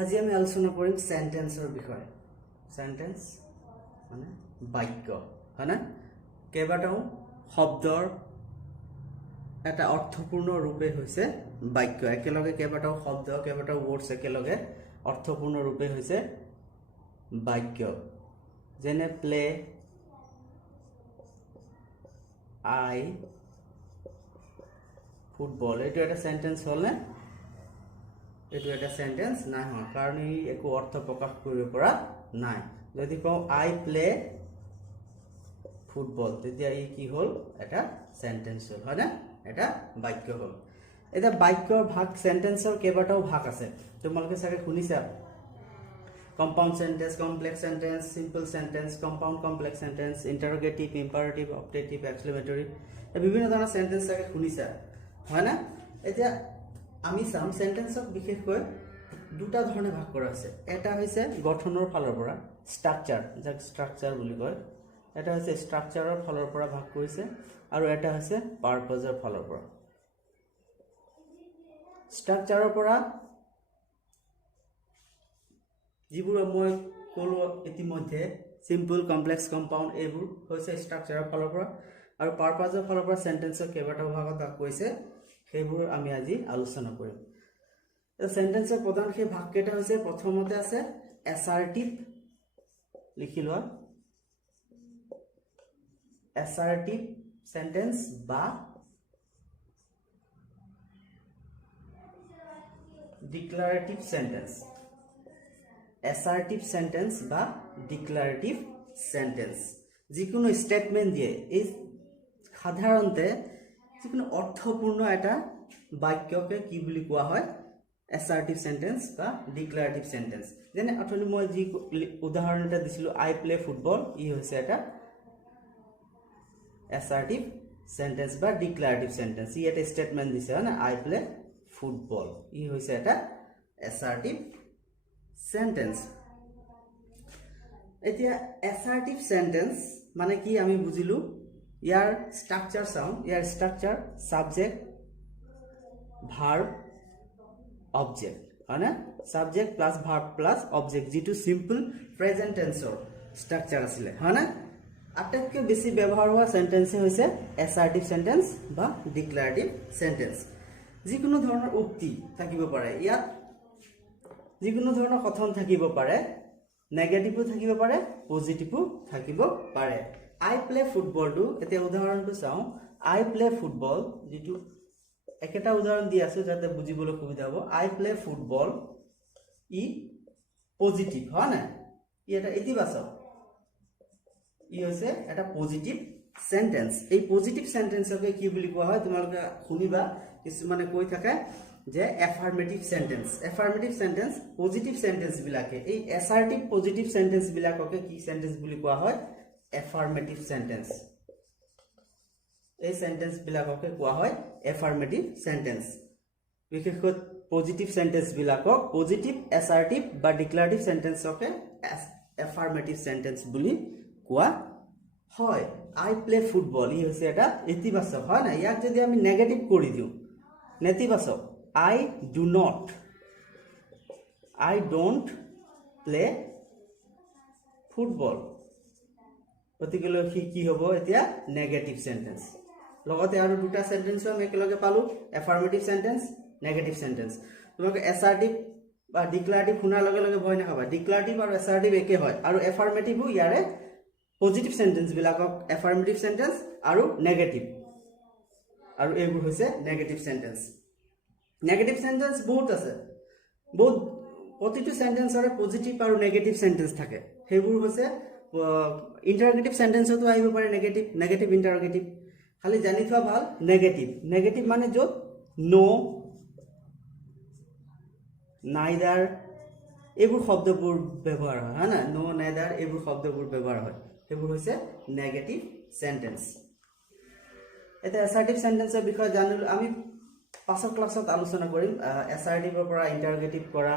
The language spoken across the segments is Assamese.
আজি আমি আলোচনা কৰিম সেন্টেন্সৰ বিষয়ে। সেন্টেন্স মানে বাক্য, হয় না? কেইবাটাও শব্দৰ এটা অৰ্থপূৰ্ণ ৰূপে হৈছে বাক্য। একেলগে কেইবাটাও শব্দ, কেইবাটাও ৱৰ্ডছ একেলগে অৰ্থপূৰ্ণ ৰূপে হৈছে বাক্য। যেনে প্লে, আই ফুটবল, এইটো এটা সেন্টেন্স হলনে? এইটো এটা সেন্টেন্স নাই হয়, কাৰণ ই একো অৰ্থ প্ৰকাশ কৰিব পৰা নাই। যদি কওঁ আই প্লে ফুটবল, তেতিয়া ই কি হল? এটা সেন্টেন্স হল, হয় না? এটা বাক্য হল। এটা বাক্যৰ ভাগ, সেন্টেন্সৰ কেইবাটাও ভাগ আছে। তোমালোকে চাগে শুনিছা, compound sentence, complex sentence, simple sentence, compound complex sentence, interrogative, imperative, optative, exclamatory, বিভিন্ন ধৰণৰ সেন্টেন্স চাগে শুনিছা, হয় না? এতিয়া আমি চাম সেন্টেন্সক বিশেষকৈ দুটা ধৰণে ভাগ কৰা আছে। এটা হৈছে গঠনৰ ফালৰ পৰা, ষ্ট্ৰাকচাৰ, যাক ষ্ট্ৰাকচাৰ বুলি কয়। এটা হৈছে ষ্ট্ৰাকচাৰৰ ফালৰ পৰা ভাগ কৰিছে, আৰু এটা হৈছে পাৰপাজৰ ফালৰ পৰা। ষ্ট্ৰাকচাৰৰ পৰা যিবোৰ মই ক'লো ইতিমধ্যে, সিম্পল, কমপ্লেক্স, কম্পাউণ্ড, এইবোৰ হৈছে ষ্ট্ৰাকচাৰৰ ফালৰ পৰা, আৰু পাৰপাজৰ ফালৰ পৰা সেন্টেন্সৰ কেইবাটাও ভাগত ভাগ কৰিছে, সেইবোৰ আমি আজি আলোচনা কৰিম। সেন্টেন্সৰ প্ৰধান সেই ভাগকেইটা হৈছে, প্ৰথমতে আছে এছাৰ্টিভ, লিখি লোৱা, এছাৰ্টিভ সেন্টেন্স বা ডিক্লাৰেটিভ সেন্টেন্স। এছাৰ্টিভ সেন্টেন্স বা ডিক্লাৰেটিভ সেন্টেন্স যিকোনো স্টেটমেন্ট দিয়ে। এই সাধাৰণতে যিকোনো অৰ্থপূৰ্ণ এটা বাক্যকে কি বুলি কোৱা হয়? এছাৰ্টিভ সেন্টেন্স বা ডিক্লাৰেটিভ সেন্টেন্স। যেনে অথনি মই যি উদাহৰণ এটা দিছিলোঁ, আই প্লে ফুটবল, ই হৈছে এটা এছাৰ্টিভ সেন্টেন্স বা ডিক্লাৰেটিভ সেন্টেন্স। ই এটা স্টেটমেন্ট দিছে, হয় না? আই প্লে ফুটবল, ই হৈছে এটা এছাৰ্টিভ সেন্টেন্স। এতিয়া এছাৰ্টিভ সেন্টেন্স মানে কি আমি বুজিলো। ইয়াৰ ষ্ট্ৰাকচাৰ চাওঁ। ইয়াৰ ষ্ট্ৰাকচাৰ সাবজেক্ট, ভাৰ্ব, অবজেক্ট, হয় না? Subject plus verb plus object, যিটো সিম্পল প্ৰেজেন্ট টেন্সৰ ষ্ট্ৰাকচাৰ আছিলে, হয় না? আটাইতকৈ বেছি ব্যৱহাৰ হোৱা সেন্টেন্সে হৈছে এছাৰ্টিভ সেন্টেন্স বা ডিক্লাৰেটিভ সেন্টেন্স। যিকোনো ধৰণৰ উক্তি থাকিব পাৰে ইয়াত, যিকোনো ধৰণৰ কথন থাকিব পাৰে, নেগেটিভো থাকিব পাৰে, পজিটিভো থাকিব পাৰে। আই প্লে ফুটবলটো, এতিয়া উদাহৰণটো চাওঁ। আই প্লে ফুটবল, যিটো একেটা উদাহৰণ দি আছো যাতে বুজিবলৈ সুবিধা হ'ব। আই প্লে ফুটবল, ই পজিটিভ, হয় না? ই এটা ইতিবাচক, ই হৈছে এটা পজিটিভ সেন্টেন্স। এই পজিটিভ সেন্টেন্সকে কি বুলি কোৱা হয়? তোমালোকে শুনিবা, কিছুমানে কৈ থাকে যে affirmative sentence. Affirmative sentence, positive sentence বিলাকে, এই এছাৰ্টিভ পজিটিভ সেন্টেন্স বিলাককে কি সেন্টেন্স বুলি কোৱা হয়? Affirmative sentence. এই সেন্টেন্স বিলাককে কোৱা হয় এফাৰ্মেটিভ সেন্টেন্স। বিশেষকৈ পজিটিভ সেন্টেন্স বিলাকক পজিটিভ, এছাৰ্টিভ বা ডিক্লাৰেটিভ সেন্টেন্সকে এফাৰ্মেটিভ সেন্টেন্স বুলি কোৱা হয়। আই প্লে ফুটবল, ই হৈছে এটা ইতিবাচক, হয় না? ইয়াক যদি আমি নেগেটিভ কৰি দিওঁ, নেতিবাচক, I do not, I don't play football, গতিকে সি কি হ'ব? এতিয়া নেগেটিভ সেন্টেন্স। লগতে আৰু দুটা সেন্টেন্সও আমি একেলগে পালো, এফাৰ্মেটিভ সেন্টেন্স, নেগেটিভ সেন্টেন্স। তোমাক এছাৰ্টিভ বা ডিক্লাৰেটিভ শুনাৰ লগে লগে ভয় নাখাবা, ডিক্লাৰেটিভ আৰু এছাৰ্টিভ একে হয়, আৰু এফাৰ্মেটিভো ইয়াৰে পজিটিভ সেন্টেন্স বিলাকক এফাৰ্মেটিভ সেন্টেন্স আৰু নেগেটিভ, আৰু এইবোৰ হৈছে নেগেটিভ সেন্টেন্স। নেগেটিভ সেন্টেন্স বহুত আছে, বহুত, প্ৰতিটো সেন্টেন্সৰে পজিটিভ আৰু নেগেটিভ সেন্টেন্স থাকে। সেইবোৰ হৈছে ইন্টাৰোগেটিভ সেন্টেন্সতো আহিব পাৰে নেগেটিভ, নেগেটিভ ইন্টাৰোগেটিভ। খালি জানি থোৱা ভাল, নেগেটিভ, নেগেটিভ মানে য'ত নো, নাইদাৰ, এইবোৰ শব্দবোৰ ব্যৱহাৰ হয়, হয় না? নো, নাইদাৰ, এইবোৰ শব্দবোৰ ব্যৱহাৰ হয়, সেইবোৰ হৈছে নেগেটিভ সেন্টেন্স। এটা এছাৰ্টিভ সেন্টেন্সৰ বিষয়ে জানিলো। আমি পাছৰ ক্লাছত আলোচনা কৰিম এছাৰ্টিভৰ পৰা ইন্টাৰোগেটিভ কৰা,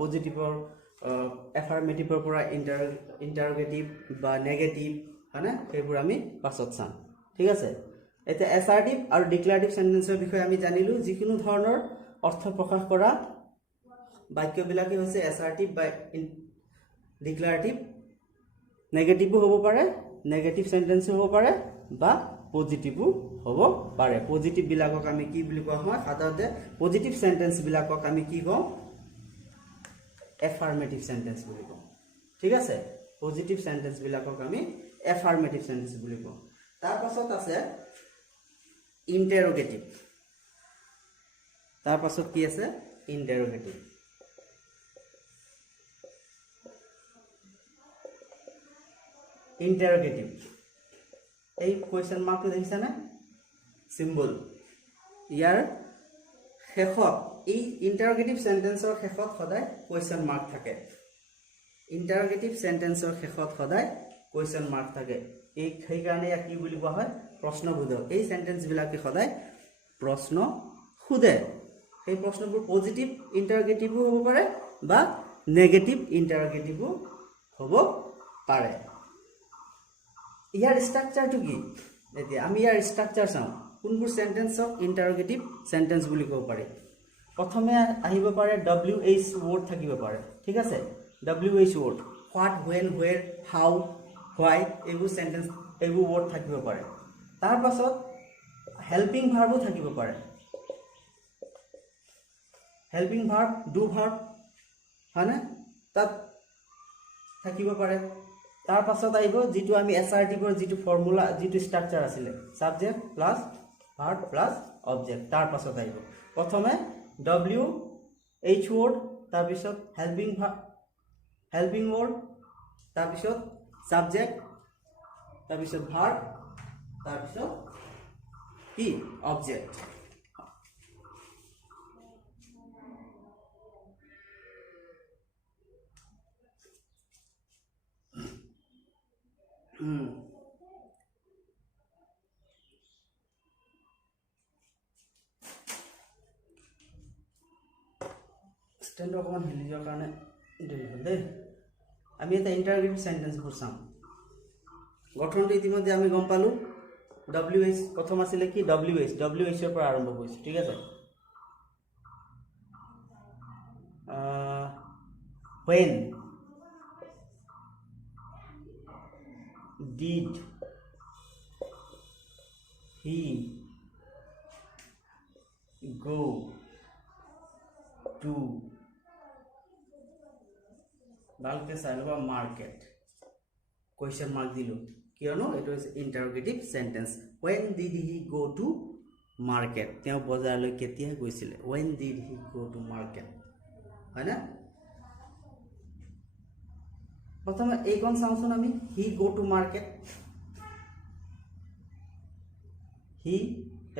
পজিটিভৰ এফাৰ্মেটিভৰ পৰা ইন্টাৰোগেটিভ বা নেগেটিভ, হয় না? সেইবোৰ আমি পাছত চাম, ঠিক আছে? এতিয়া এছাৰ্টিভ আৰু ডিক্লাৰেটিভ সেন্টেন্সৰ বিষয়ে আমি জানিলো। যিকোনো ধৰণৰ অৰ্থ প্ৰকাশ কৰা বাক্যবিলাকে হৈছে এছাৰ্টিভ বা ডিক্লাৰেটিভ নেগেটিভো হ'ব পাৰে নেগেটিভ সেন্টেন্সও হ'ব পাৰে বা পজিটিভো হ'ব পাৰে পজিটিভ বিলাকক আমি কি বুলি কোৱা হয় সাধাৰণতে পজিটিভ সেন্টেন্স বিলাকক আমি কি কওঁ এফাৰ্মেটিভ সেন্টেন্স বুলি কওঁ ঠিক আছে পজিটিভ সেন্টেন্স বিলাকক আমি এফাৰ্মেটিভ সেন্টেন্স বুলি কওঁ তাৰ পাছত আছে ইন্টাৰোগেটিভ তাৰ পাছত কি আছে ইন্টাৰোগেটিভ ইন্টাৰোগেটিভ এই কোৱেশ্চন মাৰ্কটো দেখিছানে সিম্বল ইয়াৰ শেষত এই ইন্টাৰোগেটিভ সেন্টেন্সৰ শেষত সদায় কোৱেশ্চন মাৰ্ক থাকে ইন্টাৰোগেটিভ সেন্টেন্সৰ শেষত সদায় কোৱেশ্চন মাৰ্ক থাকে এই সেই কাৰণে ইয়াক কি বুলি কোৱা হয় প্ৰশ্নবোধক এই সেন্টেন্স বিলাকে সদায় প্ৰশ্ন খুদে এই প্ৰশ্নবোৰ পজিটিভ ইন্টাৰোগেটিভো হ'ব পাৰে বা নেগেটিভ ইন্টাৰোগেটিভো হ'ব পাৰে ইয়াৰ স্ট্ৰাকচাৰটো কি এতিয়া আমি ইয়াৰ স্ট্ৰাকচাৰ চাওঁ কোনবোৰ সেন্টেন্সক ইন্টাৰোগেটিভ সেন্টেন্স বুলি ক'ব পাৰি প্ৰথমে আহিব পাৰে WH ওয়াৰ্ড থাকিব পাৰে ঠিক আছে WH word what when where how why এইবোৰ সেন্টেন্স এইবোৰ ওয়াৰ্ড থাকিব পাৰে তাৰ পাছত হেল্পিং ভাৰ্বো থাকিব পাৰে হেল্পিং ভাৰ্ব ডু ভাৰ্ব হয়নে তাত থাকিব পাৰে তাৰ পাছত আহিব যেটো আমি এছাৰ্টিভৰ যেটো ফৰ্মুলা যেটো স্ট্ৰাকচাৰ আছিল subject plus verb plus object তাৰ পাছত আহিব প্ৰথমে WH ওয়াৰ্ড তাৰ পিছত হেল্পিং ওয়াৰ্ড তাৰ পিছত সাবজেক্ট তাৰ পিছত ভাৰ্ব তাৰ পিছত কি অবজেক্ট স্ট্যান্ড অকমান হিলি যোৱাৰ কাৰণে দেৰি হ'ল দেই আমি এটা ইন্টাৰোগেটিভ সেন্টেন্সবোৰ চাম গঠনটো ইতিমধ্যে আমি গম পালো WH প্ৰথম আছিল কি WH ৰ পৰা আৰম্ভ কৰিছে ঠিক আছে when did he go to ভালকে চাই লবা মার্কেট কোয়েশ্চন মার্ক দিলো কিয়নো এটো is interrogative sentence when did he go to market তেওঁ বজাৰলৈ কেতিয়া গৈছিল when did he go to market হয় না প্ৰথমে এইখন চাওঁচোন আমি he go to market he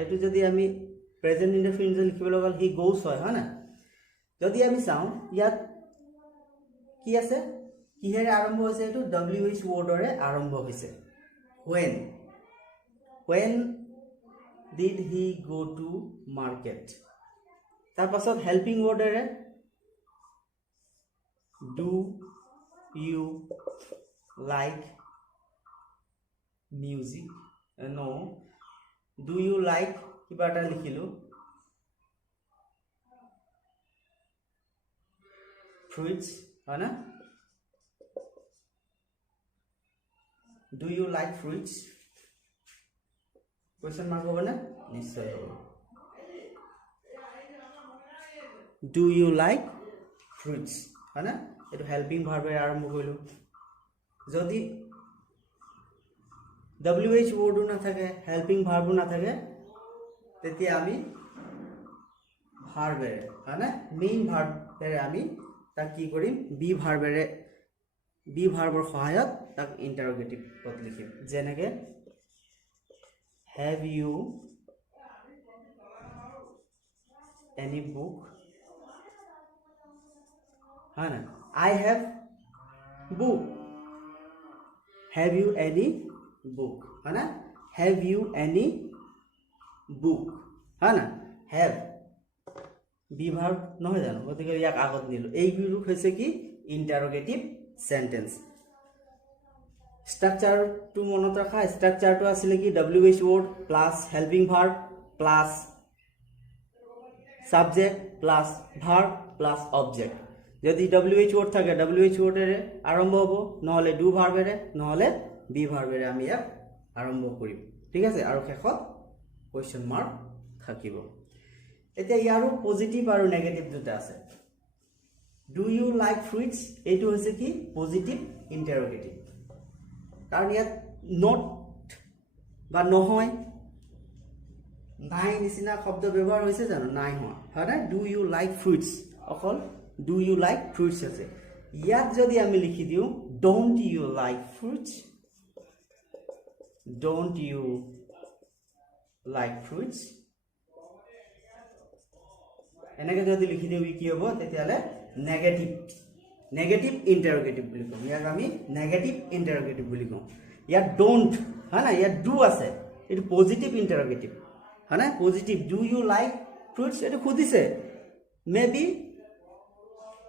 এটো যদি আমি প্ৰেজেন্ট ইনডেফিনিট লিখিব লগা he goes হয় না যদি আমি চাওঁ ইয়াত কি আছে কিহেৰে আৰম্ভ হৈছে এটো WH ওয়াৰ্ডৰে আৰম্ভ হৈছে when did he go to market তাৰ পাছত helping ওয়াৰ্ডৰে do you like music no do you like কিবা এটা লিখিলো fruits হয় না do you like fruits question mark হবে না নিশ্চয় হবে do you like fruits হয় না এটো হেল্পিং ভাৰ্বেৰ আৰম্ভ কৰিলো যদি WH ওয়াৰ্ডো না থাকে হেল্পিং ভাৰ্বো না থাকে তেতিয়া আমি ভাৰ্বেৰ হয় না মেইন ভাৰ্বেৰে আমি তাক কি কৰিম বি ভাৰ্বৰ সহায়ত তাক ইন্টাৰোগেটিভ পদ লিখিম যেনেকে have you any book হয় না I have book have you any book হয় না have you any book হয় না have বি ভার্ব নহয় জানো গতিকে ইয়াক আগত নিলো এই বিৰূপ হৈছে কি ইন্টাৰোগেটিভ সেন্টেন্স স্ট্ৰাকচাৰ টু মনত ৰাখা স্ট্রাকচারটো আছিল কি WH word plus helping verb plus subject plus verb plus object যদি WH ওয়ার্ড থাকে WH ওয়াৰ্ডেৰে আৰম্ভ হ'ব নহলে ডু ভাৰ্বেৰে নহলে বি ভাৰ্বেৰে আমি ইয়াক আৰম্ভ কৰিম ঠিক আছে আৰু শেষত কোৱেশ্চন মাৰ্ক থাকিব এতিয়া ইয়াৰো পজিটিভ আৰু নেগেটিভ দুটা আছে ডু ইউ লাইক ফ্ৰুইটস এইটো হৈছে কি পজিটিভ ইন্টাৰোগেটিভ কাৰণ ইয়াত নট বা নহয় নাই নিচিনা শব্দ ব্যৱহাৰ হৈছে জানো নাই হোৱা হয় না ডু ইউ লাইক ফ্ৰুইটস অকল ডু ইউ লাইক ফ্ৰুইটস আছে ইয়াত যদি আমি লিখি দিও don't you like fruits don't you like fruits এনেকৈ যদি লিখি দিও কি হ'ব তেতিয়ালে নেগেটিভ ইন্টাৰোগেটিভ বুলি কম ইয়াক আমি নেগেটিভ ইন্টাৰোগেটিভ বুলি কম ইয়াত ডোন্ট হয় না ইয়াত ডু আছে এটো পজিটিভ ইন্টাৰোগেটিভ হয় না পজিটিভ ডু ইউ লাইক ফ্ৰুইটস এটো খুদিছে মেবি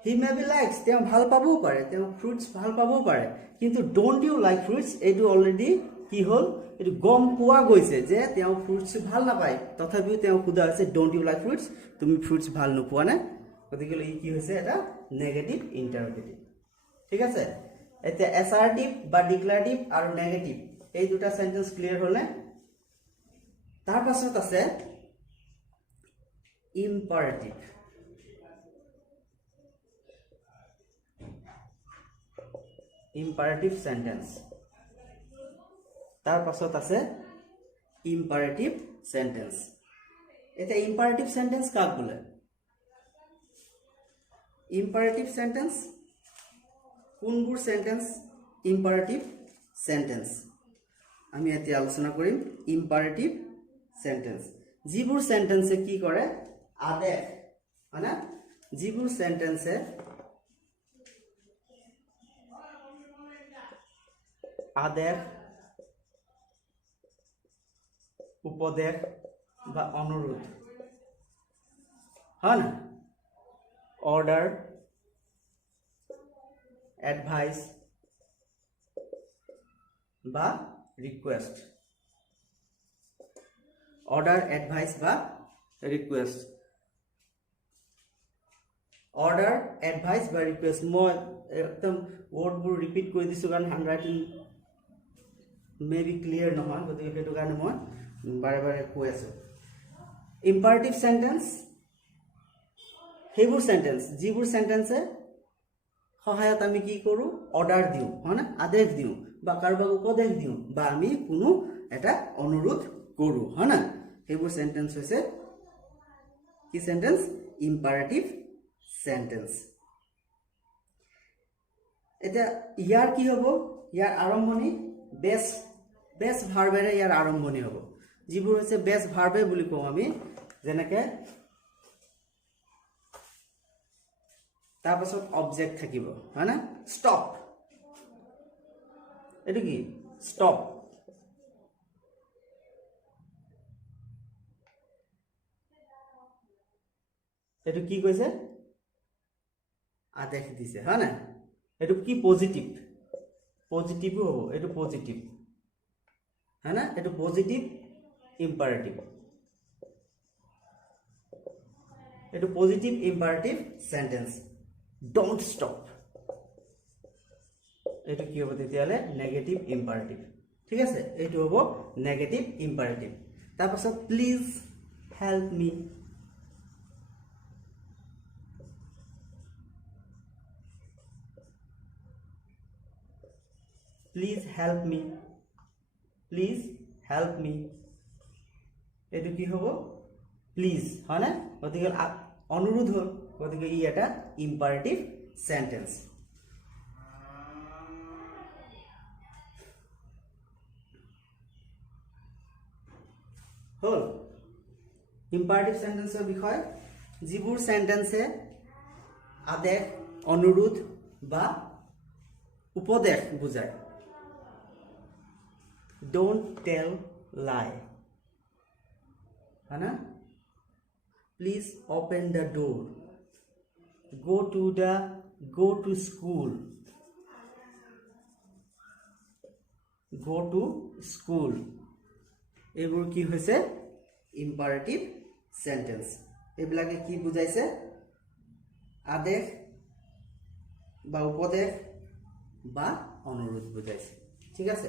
হি মেবি লাইকস তেওঁ ভাল পাবও পাৰে তেওঁ ফ্ৰুইটস ভাল পাবও পাৰে কিন্তু ডোন্ট ইউ লাইক ফ্ৰুইটস এটো অলৰেডি কি হল এটো গম পোৱা গৈছে যে তেওঁ ফ্ৰুইটস ভাল নাপায় তথাপিও তেওঁ খুদা আছে ডোন্ট ইউ লাইক ফ্ৰুইটস তুমি ফ্ৰুইটস ভাল নোপোৱা না গতিকে ই কি হৈছে এটা নেগেটিভ ইন্টাৰোগেটিভ ঠিক আছে এতিয়া এসাৰ্টিভ বা ডিক্লাৰেটিভ আৰু নেগেটিভ এই দুটা সেন্টেন্স ক্লিয়াৰ হলে তাৰ পাছত আছে ইম্পাৰেটিভ ইম্পাৰেটিভ সেন্টেন্স তাৰ পাছত আছে ইম্পাৰেটিভ সেন্টেন্স এটা ইম্পাৰেটিভ সেন্টেন্স কাক বলে ইম্পাৰেটিভ সেন্টেন্স কোনবোৰ সেন্টেন্স ইম্পাৰেটিভ সেন্টেন্স আমি এতিয়া আলোচনা কৰিম ইম্পাৰেটিভ সেন্টেন্স যিবোৰ সেন্টেন্সে কি কৰে আদেশ মানে যিবোৰ সেন্টেন্সে আদেশ উপদেশ বা অনুৰোধ হয় না অৰ্ডাৰ এডভাইস বা ৰিকোয়েস্ট অৰ্ডাৰ এডভাইস বা ৰিকোয়েস্ট অৰ্ডাৰ এডভাইস বা ৰিকোয়েস্ট মই একদম ওয়াৰ্ডবোৰ ৰিপিট কৰি দিছো কাৰণ হ্যান্ডৰাইটিং মেবি ক্লিয়াৰ নহয় গতিকে সেইটো কাৰণে মই বাৰে বাৰে কৈ আছো ইম্পাৰেটিভ সেন্টেন্স সেইবোৰ সেন্টেন্স যিবোৰ সেন্টেন্সে সহায়ত আমি কি কৰো অৰ্ডাৰ দিও হয় না আদেশ দিও বা কাৰোবাক উপদেশ দিও বা আমি কোনো এটা অনুৰোধ কৰো হয় না সেইবোৰ সেন্টেন্স হৈছে কি সেন্টেন্স ইম্পাৰেটিভ সেন্টেন্স এটা ইয়াৰ কি হ'ব ইয়াৰ আৰম্ভণি বেস ভাৰ্বেৰে ইয়াৰ আৰম্ভণি হ'ব যিবোৰ হৈছে বেস ভাৰ্বে বুলি কওঁ আমি যেনেকৈ তাৰ পাছত অবজেক্ট থাকিব হয় না স্টপ এটো কি স্টপ এটো কি কৈছে আদেশ দিছে হয় না এটো কি পজিটিভ পজিটিভও হ'ব এটো পজিটিভ হয় না এটো পজিটিভ ইম্পাৰেটিভ এটো positive imperative sentence don't stop এটো কি হ'ব তেতিয়ালে নেগেটিভ ইম্পাৰেটিভ ঠিক আছে এইটো হ'ব নেগেটিভ ইম্পাৰেটিভ তাৰ পাছত please help me please help me please help me এটো কি হ'ব প্লিজ হয় না গতিকে অনুৰোধ হ'ল গতিকে ই এটা ইম্পাৰেটিভ সেন্টেন্স হল ইম্পাৰেটিভ সেন্টেন্সৰ বিষয় যিবোৰ সেন্টেন্সে আদেশ অনুৰোধ বা উপদেশ বুজায় don't tell lie है ना please open the door go to school এইবোৰ কি হৈছে ইম্পাৰেটিভ সেন্টেন্স এইবিলাকে কি বুজাইছে আদেশ বা উপদেশ বা অনুৰোধ বুজাইছে ঠিক আছে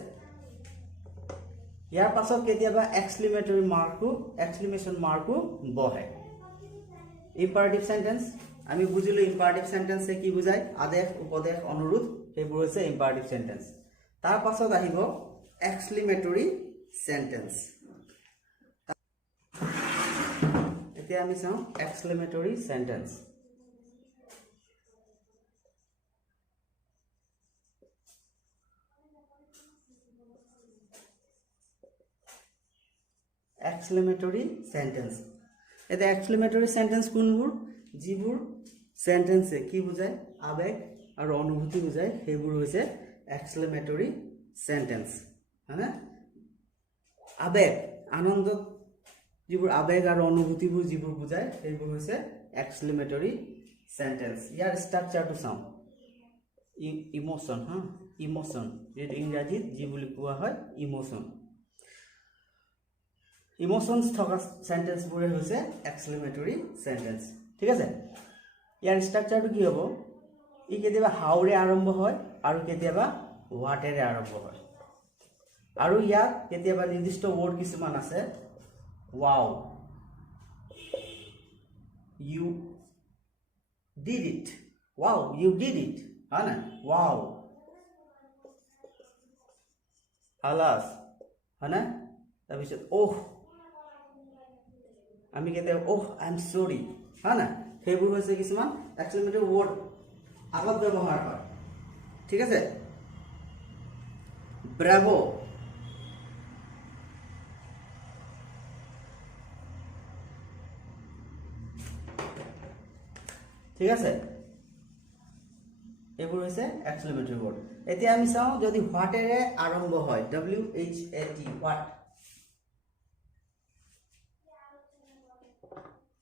ইয়াৰ পাছত কেতিয়াবা এক্সক্লেমেশন মাৰ্কো বহে ইম্পাৰেটিভ সেন্টেন্স আমি বুজিলো ইম্পাৰেটিভ সেন্টেন্সে কি বুজায় আদেশ উপদেশ অনুৰোধ সেইবোৰ হৈছে ইম্পাৰেটিভ সেন্টেন্স তাৰ পাছত আহিব এক্সক্লেমেটৰী সেন্টেন্স এতিয়া আমি চাওঁ এক্সক্লেমেটৰী সেন্টেন্স এক্সক্লেমেটৰী সেন্টেন্স এটা এক্সক্লেমেটৰী সেন্টেন্স কোনবোৰ যিবোৰ সেন্টেন্সে কি বুজায় আবেগ আৰু অনুভূতি বুজায় সেইবোৰ হৈছে এক্সক্লেমেটৰী সেন্টেন্স হয়নে আবেগ আনন্দ যিবোৰ আবেগ আৰু অনুভূতিবোৰ যিবোৰ বুজায় সেইবোৰ হৈছে এক্সক্লেমেটৰী সেন্টেন্স ইয়াৰ ষ্ট্ৰাকচাৰটো চাওঁ ইমোশন ইমোশন যেটো ইংৰাজীত যি বুলি কোৱা হয় ইমোশন ইমোশনস থকা সেন্টেন্সবোৰে হৈছে এক্সক্লেমেটৰী সেন্টেন্স ঠিক আছে ইয়াৰ ষ্ট্ৰাকচাৰটো কি হ'ব ই কেতিয়াবা হাউৰে আৰম্ভ হয় আৰু কেতিয়াবা হোৱাটেৰে আৰম্ভ হয় আৰু ইয়াত কেতিয়াবা নিৰ্দিষ্ট ৱৰ্ড কিছুমান আছে wow you did it wow you did it হয়না wow alas হয়না তাৰপিছত oh আমি কেতিয়াবা oh I am sorry হয়না সেইবোৰ হৈছে কিছুমান এক্সক্লেমেটৰী ৱৰ্ড আগত ব্যৱহাৰ হয় ঠিক আছে ব্ৰাভো ঠিক আছে এইবোৰ হৈছে এক্সক্লেমেটৰী ৱৰ্ড এতিয়া আমি চাওঁ যদি হোৱাটেৰে আৰম্ভ হয় WHAT হোৱাট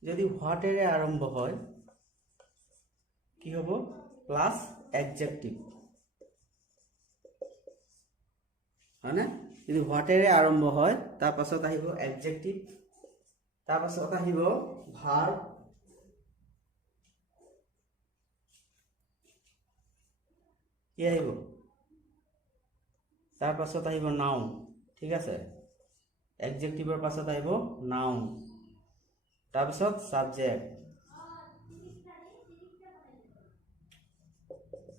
যদি হোৱাটেৰে আৰম্ভ হয় কি হ'ব প্লাস এডজেক্টিভ হয়নে যদি হোৱাটেৰে আৰম্ভ হয় তাৰ পাছত আহিব এডজেক্টিভ তাৰ পাছত আহিব ভাৰ্ব কি আহিব তাৰ পাছত আহিব নাউন ঠিক আছে এডজেক্টিভৰ পাছত আহিব নাউন তাৰ পাছত সাবজেক্ট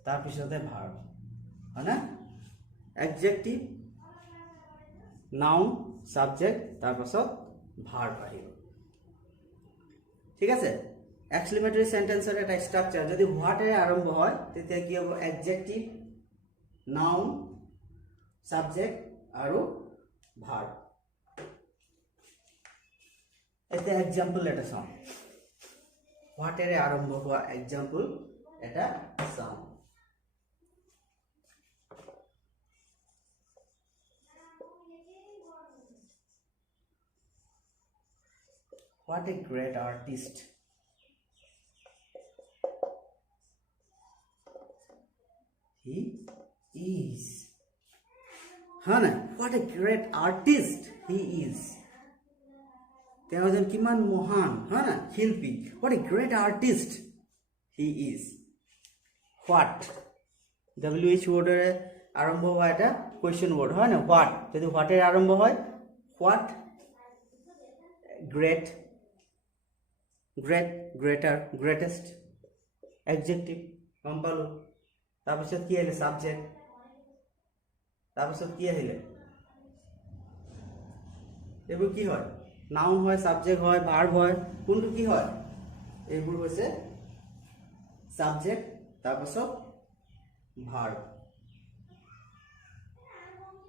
তাৰ পিছতে ভাৰ্ব হয়না এডজেক্টিভ নাউন সাবজেক্ট তাৰ পাছত ভাৰ্ব আহিব ঠিক আছে এক্সক্লেমেটৰী সেন্টেন্সৰ এটা ষ্ট্ৰাকচাৰ যদি হোৱাটেৰে আৰম্ভ হয় তেতিয়া কি হ'ব এডজেক্টিভ নাউন সাবজেক্ট আৰু ভাৰ্ব এটা এক্সাম্পল এটা চাওঁ হোৱাটেৰে আৰম্ভ হোৱা এক্সাম্পল এটা চাওঁ What a great artist he is hana what a great artist he is তেওঁ এজন কিমান মহান হয়না শিল্পী what a great artist he is what wh wordৰে আৰম্ভ হোৱা এটা কোৱেশ্চন ৱৰ্ড হয় না what যদি হোৱাটেৰে আৰম্ভ হয় what great greater greatest adjective গম পালো তাৰপিছত কি আহিলে সাবজেক্ট তাৰপিছত কি আহিলে এইবোৰ কি হয় নাউন হয় সাবজেক্ট হয় ভাৰ্ব হয় কোনটো কি হয় এইবোৰ হৈছে সাবজেক্ট তাৰপিছত ভাৰ্ব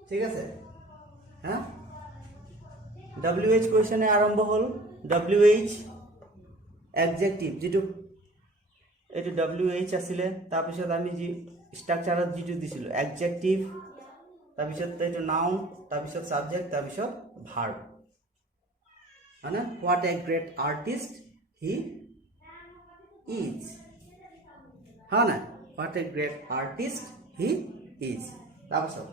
ঠিক আছে হ্যাঁ WH কোৱেশ্চনে আৰম্ভ হ'ল WH এডজেক্টিভ যেটো এটো WH আছিল তাৰপিছত আমি যি ষ্ট্ৰাকচাৰত যেটো দিছিল এডজেক্টিভ তাৰপিছত এটো নাউন তাৰপিছত সাবজেক্ট তাৰপিছত ভার্ব হয়না what a great artist he is হয়না what a great artist he is তাৰপিছত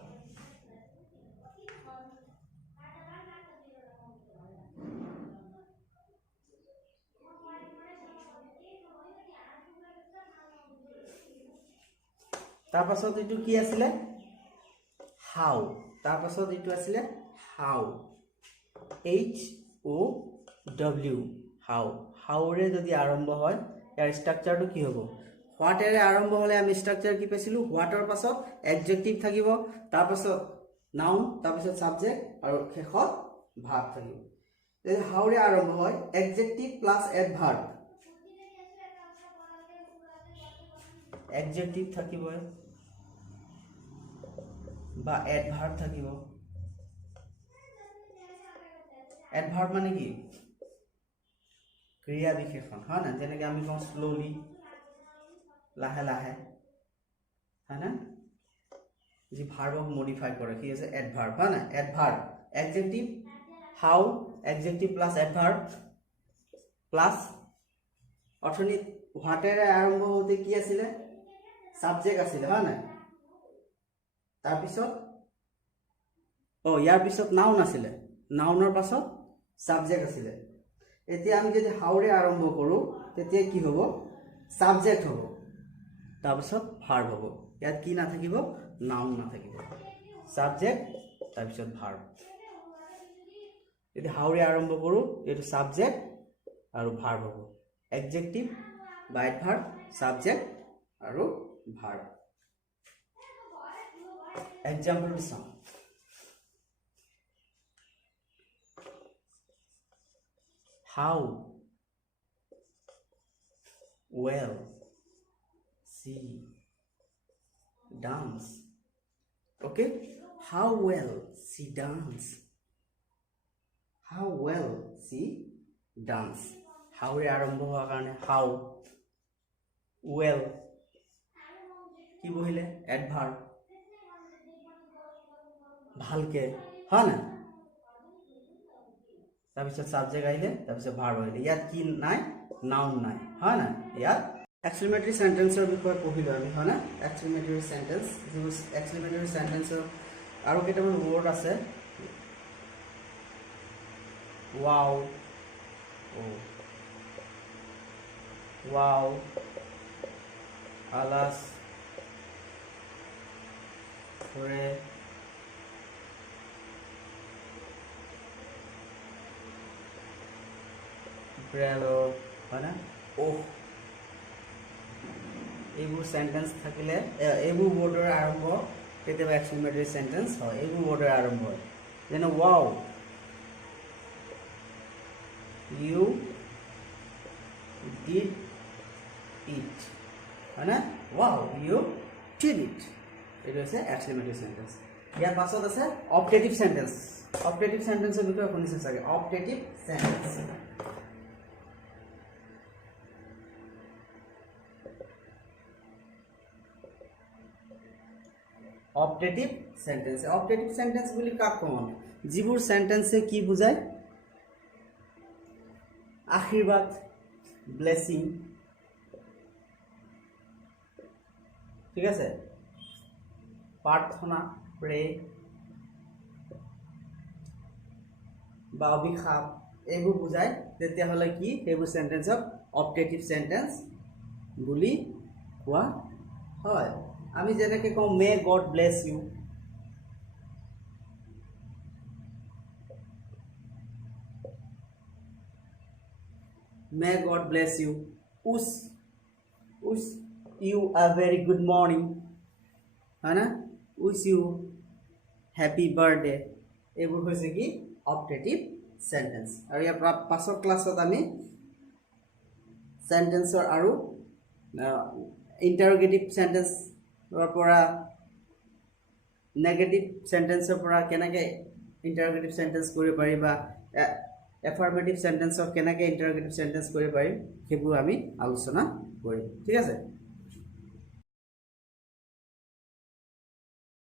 তাৰ পাছত এইটো কি আছিলে হাউ তাৰ পাছত এইটো আছিলে হাউ HOW হাউ হাউৰে যদি আৰম্ভ হয় ইয়াৰ ষ্ট্ৰাকচাৰটো কি হ'ব হোৱাটেৰে আৰম্ভ হ'লে আমি ষ্ট্ৰাকচাৰ কি পাইছিলো হোৱাটৰ পাছত এডজেক্টিভ থাকিব তাৰ পাছত নাউন তাৰ পাছত সাবজেক্ট আৰু শেষত ভাৰ্ব থাকিব যদি হাউৰে আৰম্ভ হয় এডজেক্টিভ প্লাস এডভাৰ্ব এডজেক্টিভ থাকিব বা এডভাৰ্ব থাকিব এডভাৰ্ব মানে কি ক্ৰিয়া বিশেষণ হয় না যেনেকৈ আমি কওঁ স্লোলি লাহে লাহে হয় না যি ভাৰ্বক মডিফাই কৰে কি আছে এডভাৰ্ব হয় না এডভাৰ্ব এডজেক্টিভ হাউ এডজেক্টিভ প্লাস এডভাৰ্ব প্লাস অথনি হোৱাটেৰে আৰম্ভ হওঁতে কি আছিলে সাবজেক্ট আছিলে হয় না তাৰ পিছত ইয়াৰ পিছত নাউন আছিলে নাউনৰ পাছত সাবজেক্ট আছিলে এতিয়া আমি যদি হাউৰে আৰম্ভ কৰো তেতিয়া কি হ'ব সাবজেক্ট হ'ব তাৰ পিছত ভাৰ্ব হ'ব ইয়াত কি নাথাকিব নাউন নাথাকিব সাবজেক্ট তাৰ পিছত ভাৰ্ব যদি হাউৰে আৰম্ভ কৰো এইটো সাবজেক্ট আৰু ভাৰ্ব হ'ব এডজেক্টিভ বা এডভাৰ্ব সাবজেক্ট আৰু ভাৰ্ব এক্সাম্পল চাওঁ how well she dance okay how well she dance how well she dance how re arambho howa karone how well কি বহিলে এডভার্ব ভালকে হয় না তাৰপিছত সাবজেক্ট আহিলে তাৰপিছত ভাৰ্ব আহিলে ইয়াত কি নাই নাউন নাই হয় না ইয়াত এক্সক্লেমেটৰী সেন্টেন্সৰ বিষয়ে পঢ়িলো আমি হয় না এক্সক্লেমেটৰী সেন্টেন্স যিবোৰ এক্সক্লেমেটৰী সেন্টেন্সৰ আৰু কেইটামান ৱৰ্ড আছে ওয়াও ওয়াও আলাস ৰে ব্ৰেলো হয় না এইবোৰ সেন্টেন্স থাকিলে এইবোৰ ৱৰ্ডৰ আৰম্ভ কেতিয়াবা এক্সক্লেমেটৰী সেন্টেন্স হয় এইবোৰ ৱৰ্ডৰ আৰম্ভ হয় যেনে ওয়াও ইউ ডিড ইট হয় না ওয়াও ইউ ডিড ইট এইটো আছে এক্সক্লেমেটৰী সেন্টেন্স ইয়াৰ পাছত আছে অপটেটিভ সেন্টেন্স অপটেটিভ সেন্টেন্সৰ বিষয়ে শুনিছে চাগে optative sentence optative sentence optative sentence বুলি কাক কম যিবোৰ সেন্টেন্সে কি বুজায় আশীৰ্বাদ ব্লেসিং ঠিক আছে প্ৰাৰ্থনা প্ৰে বা অভিশাপ এইবোৰ বুজায় তেতিয়াহ'লে কি এইবোৰ সেন্টেন্সক অপটেটিভ সেন্টেন্স বুলি কোৱা হয় আমি যেনেকৈ কওঁ may God bless you may God bless you wish you a very good morning হয় না উইশ ইউ হ্যাপি বার্থডে এইবোৰ হৈছে কি অপটেটিভ সেন্টেন্স আৰু ইয়াৰ পাছৰ ক্লাছত আমি সেন্টেন্সৰ আৰু ইন্টাৰোগেটিভ সেন্টেন্স পৰা নেগেটিভ সেন্টেন্সৰ পৰা কেনেকৈ ইন্টাৰোগেটিভ সেন্টেন্স কৰিব পাৰি বা এফাৰ্মেটিভ সেন্টেন্সক কেনেকৈ ইন্টাৰোগেটিভ সেন্টেন্স কৰিব পাৰি সেইবোৰ আমি আলোচনা কৰিম ঠিক আছে